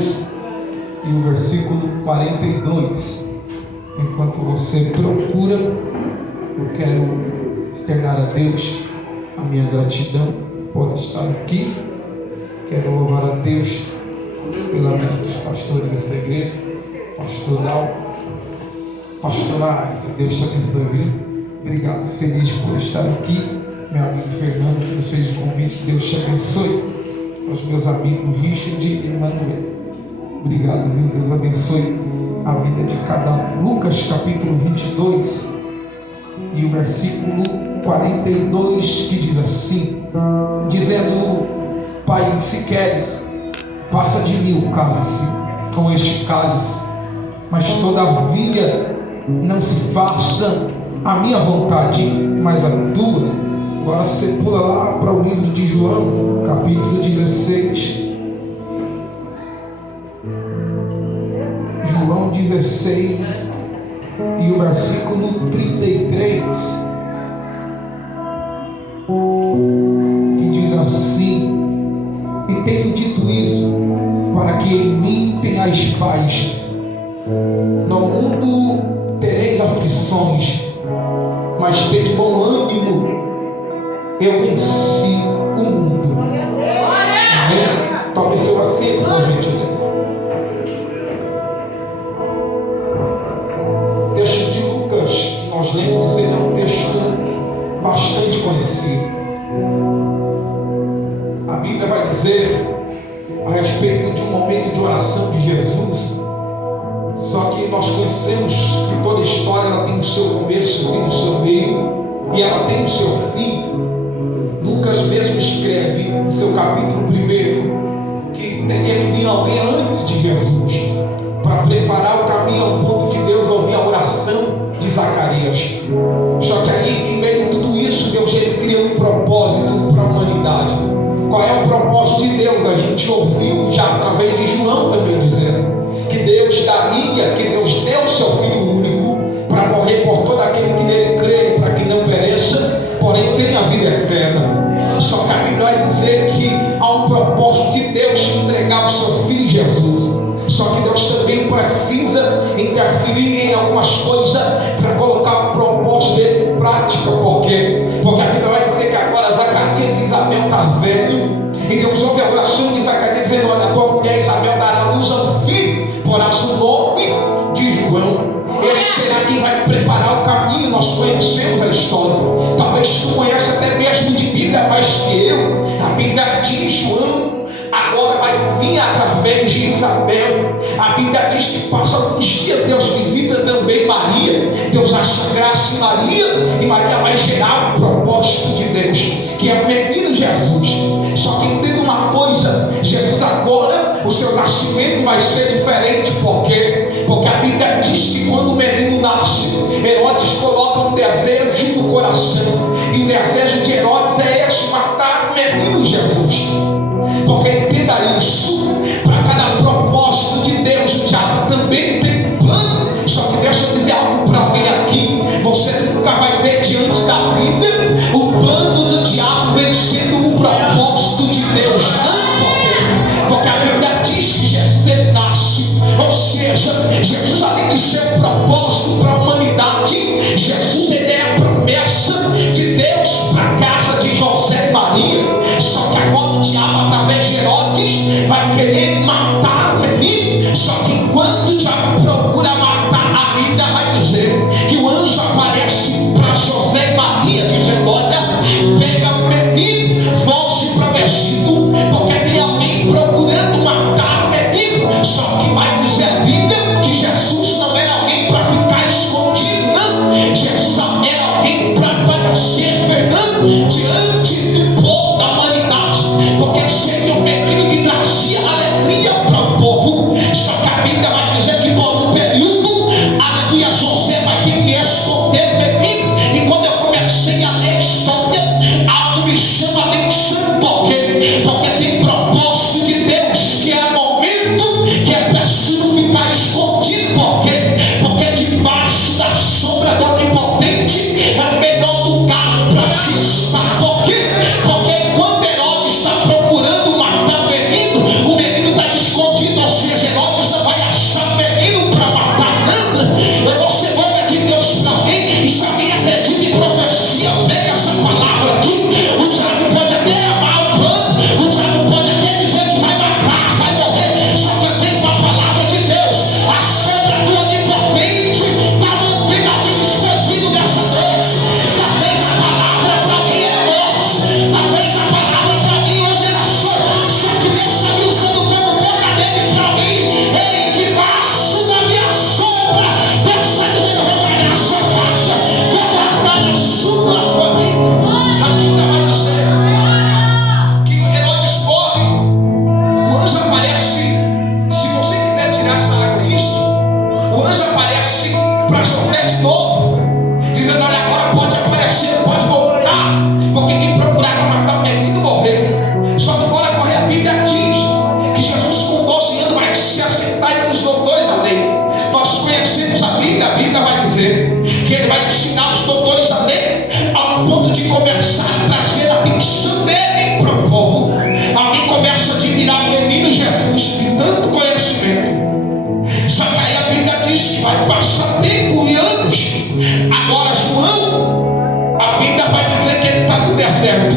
32 e o versículo 42. Enquanto você procura, eu quero externar a Deus a minha gratidão por estar aqui. Quero louvar a Deus pela vida dos pastores dessa igreja, pastor Dal, pastor Ari, que Deus te abençoe. Obrigado, feliz por estar aqui. Meu amigo Fernando, que nos fez o convite, Deus te abençoe. Os meus amigos Richard e Emmanuel, obrigado, viu? Deus abençoe a vida de cada um. Lucas capítulo 22 e o versículo 42, que diz assim, dizendo: Pai, se queres, passa de mim o cálice, com este cálice, mas todavia não se faça a minha vontade, mas a tua. Agora você pula lá para o livro de João, capítulo 16. João 16 e o versículo 33, que diz assim: E tenho dito isso, para que em mim tenhais paz. No mundo tereis aflições, mas tede bom ânimo, eu venci o mundo. Amém? Tome seu assento, por gentileza. O texto de Lucas que nós lemos, ele é um texto bastante conhecido. A Bíblia vai dizer a respeito de um momento de oração de Jesus. Só que nós conhecemos que toda história ela tem o seu começo, tem o seu meio e ela tem o seu fim. Lucas mesmo escreve no seu capítulo 1 que teria que vir alguém antes de Jesus para preparar o caminho ao ponto de Deus ouvir a oração de Zacarias. Só que aí, em meio a tudo isso, Deus ele cria um propósito para a humanidade. Qual é o propósito de Deus? A gente ouviu já através de João também dizendo que Deus daria, que Deus deu o seu Filho único para morrer por todo aquele que nele crê, para que não pereça, porém tenha a vida eterna. Só que a Bíblia vai dizer que há um propósito de Deus entregar o seu Filho Jesus. Só que Deus também precisa interferir em algumas coisas para colocar o propósito dele em prática. Por quê? Porque a Bíblia vai dizer que agora Zacarias e Isabel estão velho, e Deus ouve a oração de Zacarias dizendo: olha, a tua mulher Isabel dará luz a um filho, porás o nome de João. Esse será quem vai preparar o caminho. Nós conhecemos a história. Talvez tu conheça até mesmo de Bíblia mais que eu. A Bíblia diz: João agora vai vir através de Isabel. A Bíblia diz que passa alguns dias, Deus visita também Maria. Deus acha graça em Maria, e Maria vai gerar o propósito de Deus, que é o menino Jesus. Só que entenda uma coisa: Jesus agora, o seu nascimento vai ser diferente. Por quê? Porque a Bíblia diz que quando o menino nasce, Herodes coloca um desejo no coração, e o desejo de Herodes é este: matar o menino Jesus. Porque entenda isso, para cada propósito de Deus, o diabo também tem um plano. Só que deixa eu dizer algo para alguém aqui: você nunca vai ver diante da Bíblia o plano do diabo vencendo o propósito de Deus. Não, porque a Bíblia diz que Jesus nasce, ou seja, Jesus, além de ser um propósito para a humanidade, Jesus ele é a promessa de Deus para a casa de José e Maria. Só que agora o diabo, através de Herodes, vai querer matar o menino. Só que enquanto o diabo procura matar, a Bíblia vai dizer que o anjo aparece para José e Maria, dizendo: olha, pega o menino, volte para o Egito, porque tem alguém procurando matar o menino. Só que vai dizer a Bíblia que Jesus não era alguém para ficar escondido, não. Jesus era alguém para aparecer, Fernando, diante do povo da humanidade, porque seria o menino que trazia alegria para o povo. Só que a Bíblia vai dizer que Bíblia vai dizer que ele vai ensinar os doutores a ler ao ponto de começar a trazer a atenção dele para o povo. Alguém começa a admirar o menino Jesus de tanto conhecimento. Só que aí a Bíblia diz que vai passar tempo e anos. Agora João, a Bíblia vai dizer que ele está no deserto,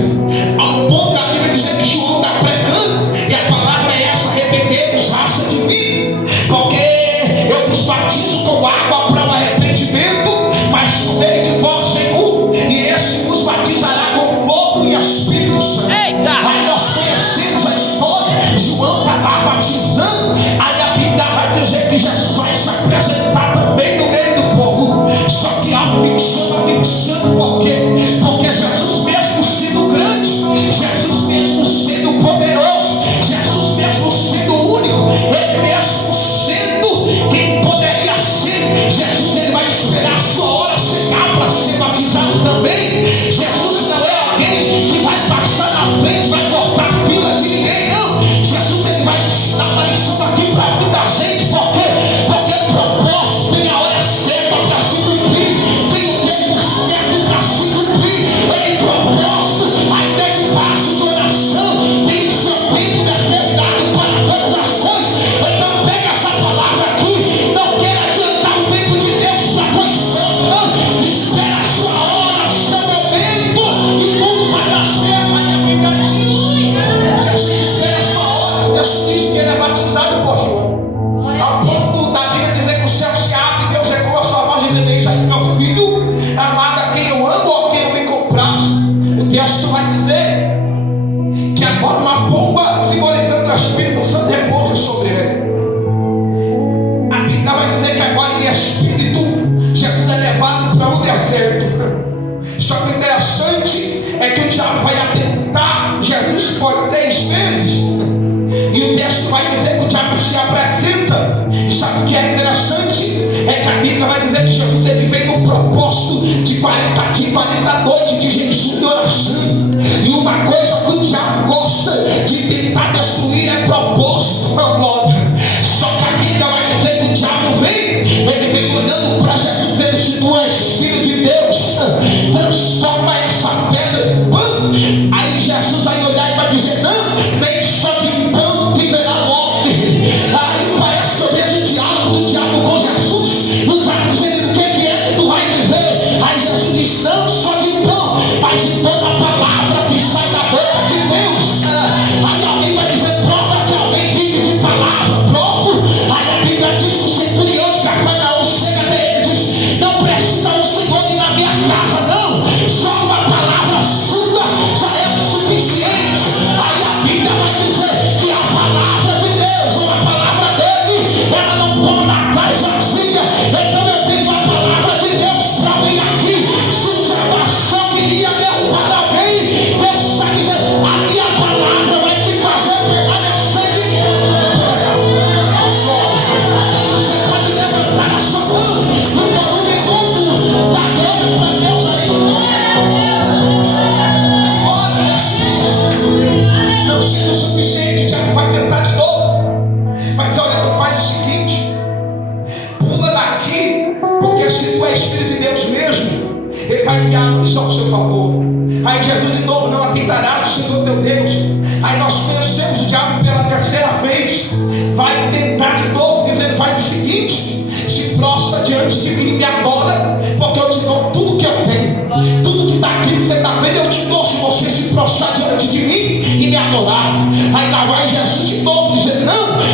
ao ponto da Bíblia dizer que João está pregando, e a palavra é essa: arrependei-vos, raça de vinho, porque eu vos batizo com água para o arrependimento, mas com ele de vós vem um, e esse vos batizará com fogo e Espírito Santo. Eita! Aí nós conhecemos a história. João está lá batizando, aí a Bíblia vai dizer que Jesus vai se apresentar também no meio do povo. Só que algo me chama atenção, por quê? Porque Jesus mesmo sendo grande, Jesus mesmo sendo poderoso, Jesus mesmo sendo único, ele mesmo sendo quem poderia ser, Jesus ele vai esperar a sua hora chegar para ser batizado também. Jesus não é alguém que vai passar na frente, vai cortar fila de ninguém, não. Jesus ele vai ensinar uma lição aqui para muita gente. Por quê? Porque o propósito tem a hora certa para se cumprir, tem o tempo certo para se cumprir. Ele propósito, até debaixo de oração, tem o seu tempo determinado para todas as coisas. Então pega essa palavra aqui, não queira adiantar o tempo de Deus para coisa outra, não. Espera a sua hora, o seu momento, e tudo vai dar certo. Aí a Bíblia diz, Jesus espera a sua hora. Deus diz que ele é batizado por João, ao ponto da Bíblia dizer que o céu se abre e Deus ecoa a sua voz e diz: eis aí meu filho amado, a quem eu amo, ou a quem eu me comprazo. O texto vai dizer que agora uma pomba simbolizando o Espírito Santo repouse sobre ele. A Bíblia vai dizer que agora em espírito Jesus é levado para o deserto. Só que o interessante é que o diabo vai atentar Jesus por 3 vezes. E o texto vai dizer que o diabo se apresenta. E sabe o que é interessante? É que a Bíblia vai dizer que Jesus ele veio no propósito de 40 dias, 40 noites de jejum e oração. E uma coisa que o diabo gosta de tentar destruir é propósito, meu glória. Só que a Bíblia vai dizer que o diabo vem, ele vem olhando para Jesus, dele, se tu és Filho de Deus, transforma essa pedra em pão. Aí Jesus vai olhar e vai dizer: não, nem só de pão viverá o homem. Aí parece que eu vejo o diabo com Jesus, o diabo dizendo: o que é que tu vai viver? Aí Jesus diz: não só de pão, mas de toda a palavra que sai da boca de Deus. Aí alguém vai dizer: prova que alguém vive de palavra, provo. Aí a Bíblia diz que o centurião de Cafarnaum chega até ele e diz: não precisa o Senhor ir na minha casa, não, só uma palavra sua já é o suficiente. Aí a Bíblia vai dizer que a palavra de Deus, ou a palavra dele, ela não pode atrás vazia. Então eu tenho a palavra de Deus para alguém aqui. Se o diabo achou que iria derrubar alguém, Deus está dizendo: a minha palavra vai te fazer permanecer de pé. Você pode levantar a sua mão no volume todo, dá glória para Deus aí. Não sendo o suficiente, o diabo vai tentar de novo. Mas olha, tu faz o seguinte: pula daqui, porque se tu és Filho de Deus mesmo, ele vai enviar a luz ao seu favor. Aí Jesus de novo: não atentarás o Senhor teu Deus. Aí nós conhecemos o diabo pela 3ª vez. Vai tentar de novo, dizendo: faz o seguinte, se prostra diante de mim e me adora, porque eu te dou tudo que eu tenho. Tudo que está aqui, que você está vendo, eu te dou, se você se prostrar diante de mim e me adorar. Aí lá vai Jesus de novo, dizendo: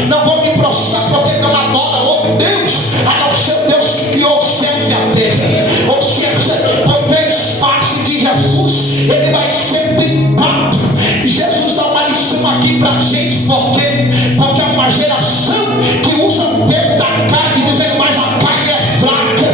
não vou me prostrar, porque não adora outro Deus, a não ser o Deus que criou os céus e a terra. Ou seja, por 3 partes de Jesus, ele vai ser limpado. Jesus dá uma lição aqui para a gente, por quê? Porque é uma geração que usa o peso da carne, dizendo: mas a carne é fraca.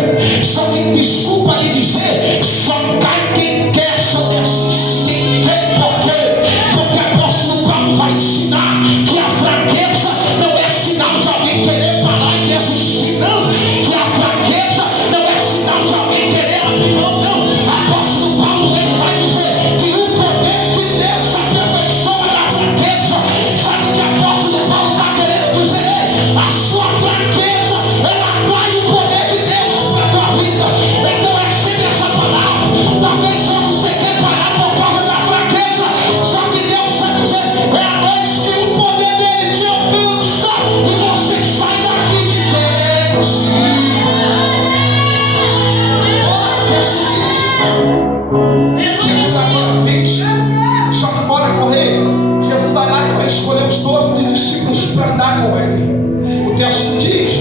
O texto diz,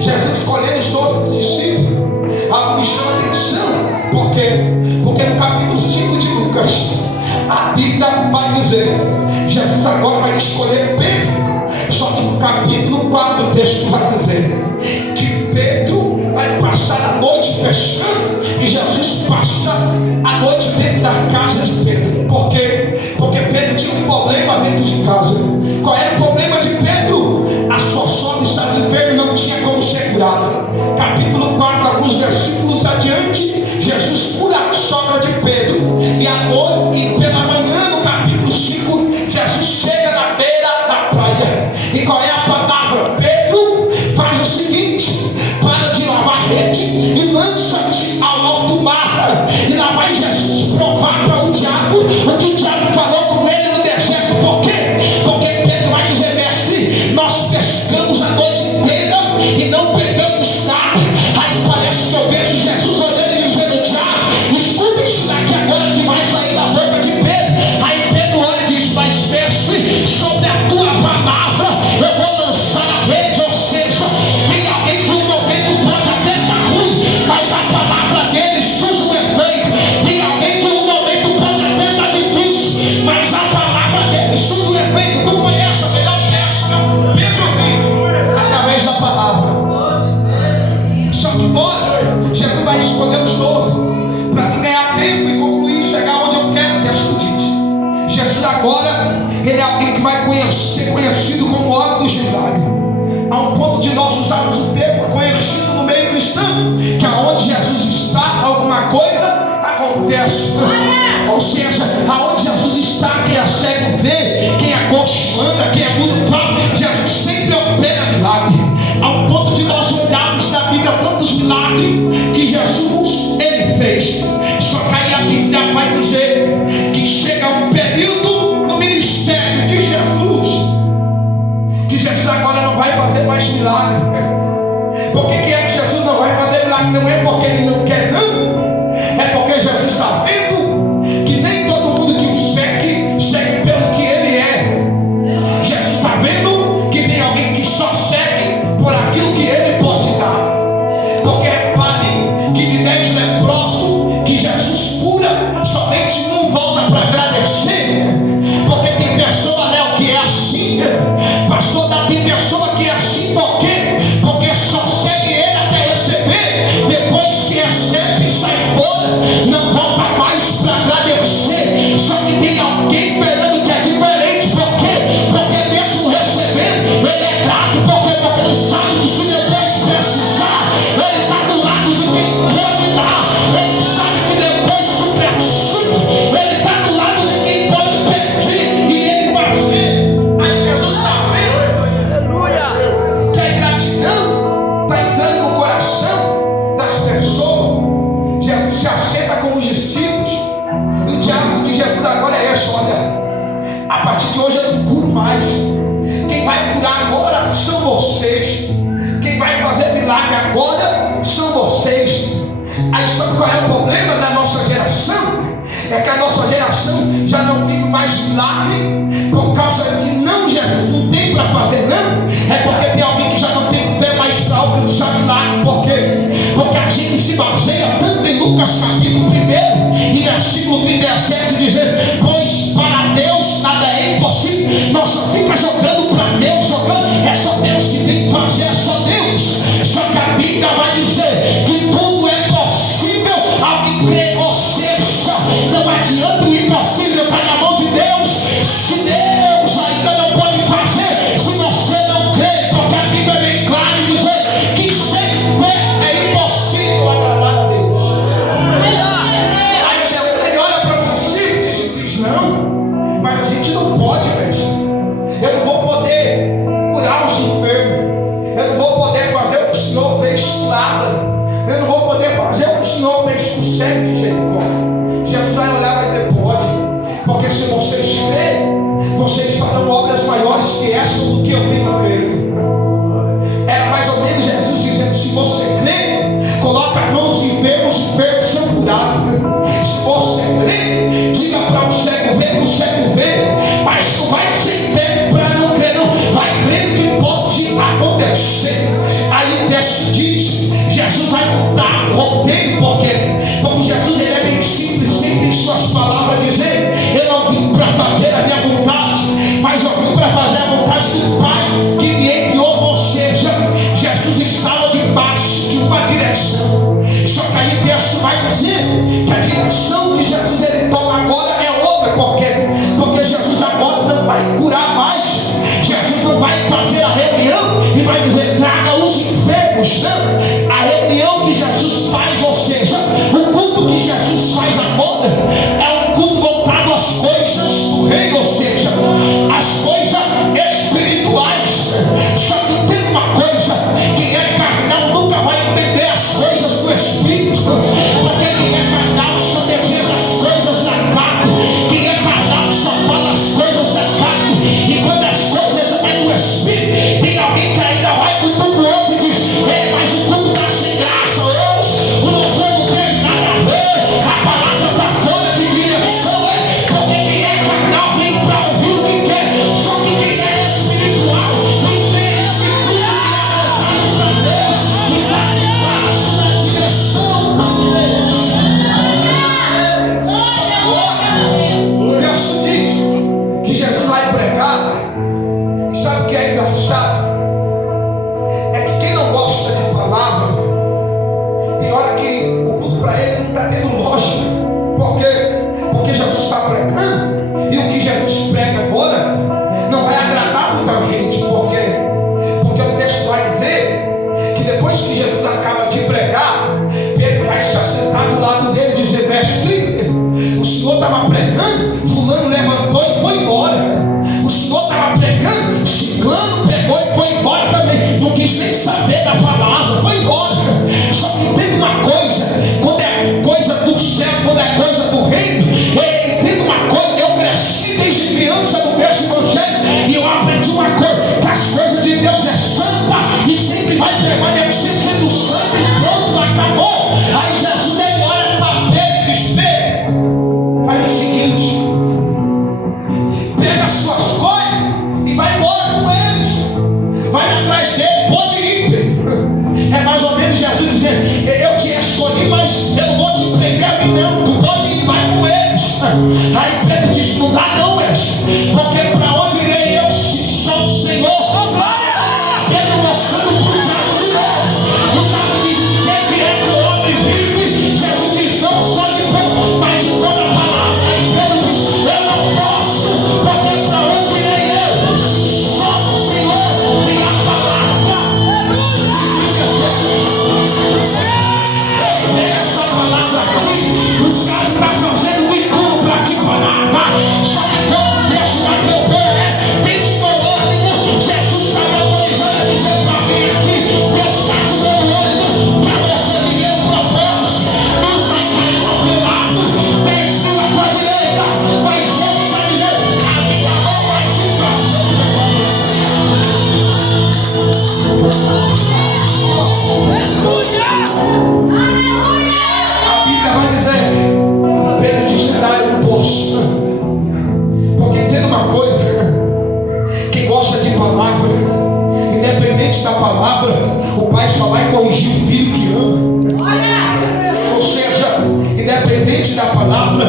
Jesus escolhendo os 12 discípulos. Algo me chama a atenção. Por quê? Porque no capítulo 5 de Lucas, a Bíblia vai dizer, Jesus agora vai escolher Pedro. Só que no capítulo 4 o texto vai dizer que Pedro vai passar a noite pescando, e Jesus passa a noite dentro da casa de Pedro. Por quê? Porque Pedro tinha um problema dentro de casa. Qual era o problema de Pedro? A sua sogra estava enferma e não tinha como ser curada. Capítulo 4, alguns versículos adiante, Jesus cura a sogra de Pedro. E pela manhã, no capítulo 5, Jesus chega na beira da praia. E qual é a palavra? Pedro faz o seguinte: para de lavar rede e lança-te ao alto mar. E lá vai Jesus provar para o diabo o que o diabo falou com ele no deserto. Por quê? Porque Pedro vai dizer: mestre, nós pescamos a noite inteira e não pegamos nada. Aí parece que eu vejo Jesus olhando e dizendo: diabo, escuta isso daqui agora que vai sair da boca de Pedro. Aí Pedro olha e diz: mas mestre, sobre a tua palavra eu vou lançar a rede. Ou seja, tem alguém que no momento pode até estar ruim, mas a palavra dele surge um efeito. Tem alguém que no momento pode até estar difícil, mas a palavra dele surge um efeito. Tu conhece a melhor pesca? Pedro veio através da palavra. Só que bora, Jesus vai escolher os 12 para ganhar tempo e concluir e chegar onde eu quero, que é diz. Jesus agora, ele é alguém que vai ser conhecido como o homem dos milagres. A um ponto de nós usarmos o termo conhecido no meio cristão, que aonde Jesus está, alguma coisa acontece. Ou seja, aonde Jesus está, quem é cego vê, quem é coxo anda, quem é mudo fala. Jesus sempre opera milagre. A um ponto de nós olharmos na Bíblia tantos milagres que Jesus ele fez. Só que aí a Bíblia vai dizer que chega um período no ministério de Jesus que Jesus agora não vai fazer mais milagre. Por que é que Jesus não vai fazer milagre? Não é porque ele não quer, não. É porque Jesus está vendo que nem todo mundo que o segue, segue pelo que ele é. Jesus está vendo que tem alguém que só segue por aquilo que ele pode dar. Porque repare que de 10 leprosos que Jesus cura, somente um volta para agradecer. Porque tem pessoa, né, que é assim. Pastor, tem pessoa que é assim. Por quê? Porque só segue ele até receber. Depois que recebe e sai fora, não volta mais para agradecer. Só que tem alguém Fernando que é diferente. Por quê? Porque mesmo recebendo, ele é grato. Por quê? Porque ele sabe que se depois precisar, ele está do lado de quem pode dar. Ele sabe que depois que precisa, ele está do lado de quem pode pedir e ele vai ver. Aí Jesus está vendo que a ingratidão está entrando no coração das pessoas. Jesus se assenta com os discípulos. E o diálogo de Jesus agora é esse: olha, a partir de hoje eu não curo mais. Quem vai curar agora são vocês. Quem vai fazer milagre agora são vocês. Aí sabe qual é o problema da nossa geração? É que a nossa geração já não vive mais milagre por causa de não, Jesus não tem para fazer, não. É porque tem alguém que já não tem fé mais para alcançar milagre. Por quê? Porque a gente se baseia tanto em Lucas capítulo 1 e versículo 37 dizendo: pois para Deus nada é impossível. Nós só fica jogando para Deus, jogando. É só Deus que tem que fazer, é só Deus. Só que a Bíblia vai dizer que tudo é possível ao que crê. Ou seja, não adianta o impossível estar na mão de Deus. Se Deus ainda não pode fazer, se você não crê, porque a Bíblia é bem clara em dizer que sem fé é impossível agradar a Deus. Aí Jesus ele olha para os discípulos e diz: não, mas a gente não pode, mestre. Eu não vou poder curar os enfermos. Eu não vou poder fazer o que o Senhor fez com Lázaro. Eu não vou poder fazer o que o Senhor fez com o cego de Jericó. Jesus vai olhar e vai dizer: pode, porque se vocês crerem, vocês farão obras maiores que essas do que eu tenho feito. Era mais ou menos Jesus dizendo: se você crê, coloca a mão nos enfermos, os enfermos são curados. Se você crê, diga para o cego ver, que o cego vê. Mas não vai sem fé para não crer, não. Vai crer que pode acontecer. texto diz, Jesus vai mudar o roteiro, porque Jesus ele é bem simples, sempre em suas palavras dizer, eu não vim para fazer a minha vontade, mas eu vim para fazer a vontade do Pai que me enviou. Ou seja, Jesus estava debaixo de uma direção, só que aí o texto vai dizer que a direção que Jesus ele toma agora é outra, porque Jesus agora não vai curar mais, Jesus não vai fazer a reunião e vai dizer, traga os enfermos, não. A reunião que Jesus faz, ou seja, o culto que Jesus faz agora é um culto voltado às coisas do reino, ou seja, as coisas espirituais. Só que tem uma coisa, quem é carnal nunca vai entender as coisas do Espírito, porque quem é carnal só deseja as coisas da carne, quem é carnal só fala as coisas da carne, e quando as coisas é do Espírito, tem alguém que ainda vai cuidar do outro e diz, mas o culto está sem graça hoje, o louvor não tem nada a ver, a palavra está fora de direção, porque quem é carnal vem para ouvir o que quer, só que quem é espiritual entende que o que é para Deus e está debaixo da direção de Deus. O texto diz que Jesus vai pregar, e sabe o que é engraçado? É que quem não gosta de palavra, tem hora que o culto para ele não está tendo lógica. Por quê? Porque Jesus está pregando, e o que Jesus prega agora não vai agradar muita gente. Por quê? Porque o texto vai dizer que depois que Jesus acaba de pregar, Pedro vai se assentar do lado dele e dizer, mestre, o senhor estava pregando, fulano levantou e foi embora. O senhor estava pregando, ciclano pegou e foi embora também. Não quis nem saber da palavra, foi embora. Só que tem uma coisa, quando é coisa do céu, quando é coisa do reino, tem uma coisa, eu cresci desde criança no mesmo evangelho, e eu aprendi uma coisa, que as coisas de Deus é santa, e sempre vai permanecer sendo santa, e pronto, acabou. Aí Jesus ele olha para Pedro e diz, Pedro, faz o seguinte, pega as suas coisas e vai embora com eles, vai atrás dele, pode ir, Pedro. É mais ou menos Jesus dizendo, eu te escolhi, mas eu não vou te prender a mim não, tu pode ir, vai com eles. Aí Pedro diz, não dá não, mestre, porque para onde irei eu se só o Senhor? Oh, glória! Pedro mostrando para o diabo de novo. O diabo diz, quem é que o homem vive? Jesus diz, não só de pão, mas de toda a palavra. Aí Pedro diz, eu não posso, porque para onde irei eu? Só o Senhor tem a palavra. Pega essa palavra aqui, o diabo está fazendo de tudo para te parar. Só que quando o texto vai ter o pé, tem de bom ânimo. Jesus está me autorizando a dizer para mim aqui, Deus está de bom ânimo, para você viver o propósito. Não vai cair ao meu lado, desde a tua direita, mas Deus está dizendo, a minha mão vai te trazer. A Bíblia vai dizer, Pedro diz, medalha no poço. Porque entenda uma coisa, quem gosta de palavra, independente da palavra, o pai só vai corrigir o filho que ama. Ou seja, independente da palavra,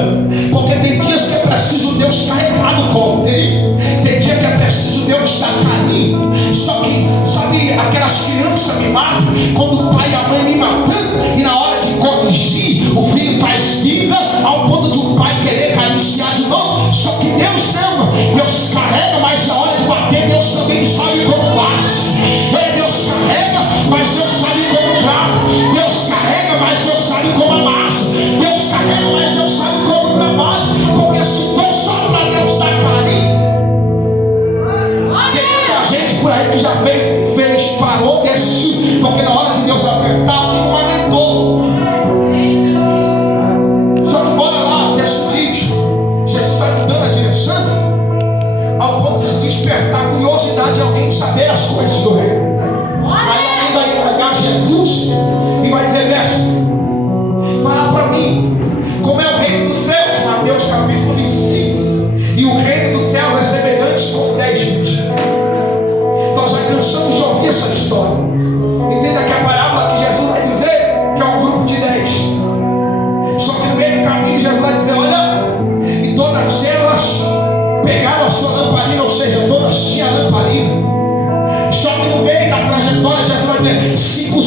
porque tem dias que é preciso Deus carregar no colo dele, tem dia que é preciso Deus estar carinho. Só que, sabe, aquelas crianças mimadas, quando o pai e a mãe me matando, e na hora de corrigir, o filho faz birra ao ponto de o pai querer acariciar de novo. Só que Deus não, Deus carrega, mas na hora de bater, Deus também sabe como bate. Deus carrega, mas Deus sabe como trata. Deus carrega, mas Deus sabe como amassa. Deus carrega, mas Deus sabe como trabalha. Porque se for só para Deus dar carinho, tem muita gente por aí que já fez, parou e assistiu, porque na hora de Deus apertar, tem um lamentou. Só que bora lá, o texto diz, Jesus vai mudando a direção, ao ponto de despertar a curiosidade de alguém saber as coisas do reino. Aí alguém vai pegar Jesus e vai dizer, mestre, fala para mim, como é o reino dos céus? Mateus capítulo 25. E o reino dos céus é semelhante com 10 gente. Nós já cansamos de ouvir essa história. Entenda que a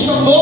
chamou